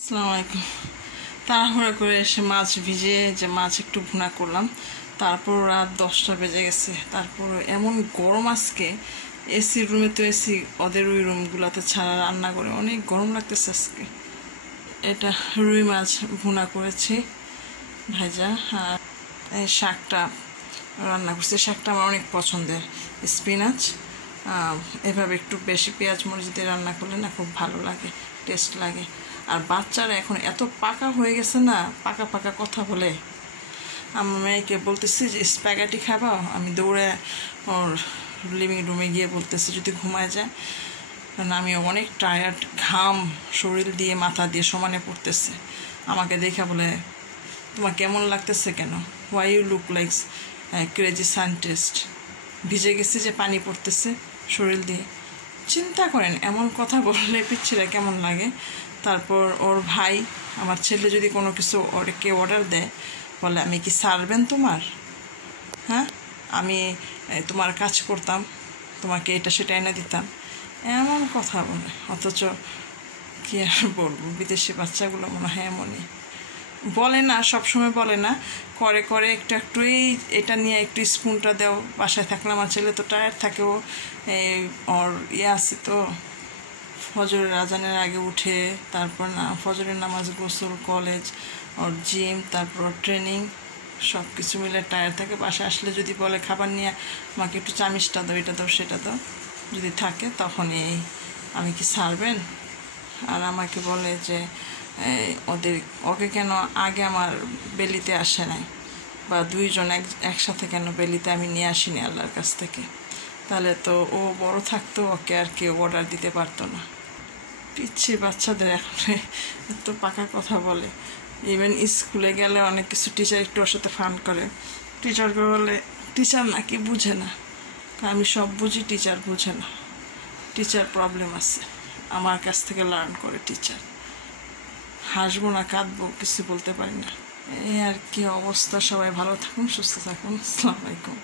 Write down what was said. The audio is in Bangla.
আসসালামু আলাইকুম। তাড়াহুড়া করে এসে মাছ ভিজিয়ে যে মাছ একটু ভুনা করলাম, তারপর রাত 10টা বেজে গেছে। তারপর এমন গরম আজকে, এসি রুমে তো এসি, ওদের ওই রুমগুলোতে ছাড়া রান্না করে অনেক গরম লাগতেছে আজকে। এটা রুই মাছ ভুনা করেছি ভাজা, আর এই শাকটা রান্না করছি। শাকটা আমার অনেক পছন্দের, স্পিনাচ। এভাবে একটু বেশি পেঁয়াজ মরিচ দিয়ে রান্না করলে না খুব ভালো লাগে, টেস্ট লাগে। আর বাচ্চারা এখন এত পাকা হয়ে গেছে না, পাকা পাকা কথা বলে। আমার মেয়েকে বলতেছি যে স্প্যাগেটি খাবা, আমি দৌড়ে ওর লিভিং রুমে গিয়ে বলতেছি যদি ঘুমায় যায়, কারণ আমি অনেক টায়ার্ড, ঘাম শরীর দিয়ে মাথা দিয়ে সমানে পড়তেছে। আমাকে দেখা বলে, তোমার কেমন লাগতেছে কেন, why you look like crazy scientist, ভিজে গেছে যে পানি পড়তেছে শরীর দিয়ে। চিন্তা করেন এমন কথা বললে পিচ্ছিরা কেমন লাগে। তারপর ওর ভাই, আমার ছেলে যদি কোনো কিছু ওরকে অর্ডার দেয়, বলে আমি কি সারবেন তোমার, হ্যাঁ আমি তোমার কাজ করতাম, তোমাকে এটা সেটা এনে দিতাম, এমন কথা বলে। অথচ কি আর বলবো, বিদেশি বাচ্চাগুলো মনে হয় এমনই। বলে না, সবসময় বলে না, করে করে একটু একটু এটা নিয়ে একটু স্পুনটা দাও। বাসায় থাকলে আমার ছেলে তো টায়ার্ড থাকে, ও ওর আছে তো, ফজরের আজানের আগে উঠে, তারপর না ফজরের নামাজ, গোসল, কলেজ, ওর জিম, তারপর ট্রেনিং, সব কিছু মিলে টায়ার্ড থাকে। বাসায় আসলে যদি বলে খাবার নিয়ে আমাকে একটু চামিচটা দাও, এটা দাও সেটা দাও, যদি থাকে তখন আমি কি ছাড়বেন। আর আমাকে বলে যে ওকে কেন আগে আমার বেলিতে আসে নাই, বা দুইজন একসাথে কেন বেলিতে আমি নিয়ে আসিনি আল্লাহর কাছ থেকে, তাহলে তো ও বড় থাকতো, ওকে আর কেউ অর্ডার দিতে পারতো না। পিচ্ছি বাচ্চাদের এখন এত পাকা কথা বলে। ইভেন স্কুলে গেলে অনেক কিছু টিচার একটু ওর সাথে ফান করে। টিচারকে বলে টিচার নাকি বুঝে না, আমি সব বুঝি, টিচার বুঝে না, টিচার প্রবলেম আছে, আমার কাছ থেকে লার্ন করে টিচার। হাসবো না কাঁদবো কিছু বলতে পারি না। এই আর কি অবস্থা। সবাই ভালো থাকুন, সুস্থ থাকুন। আসসালামু আলাইকুম।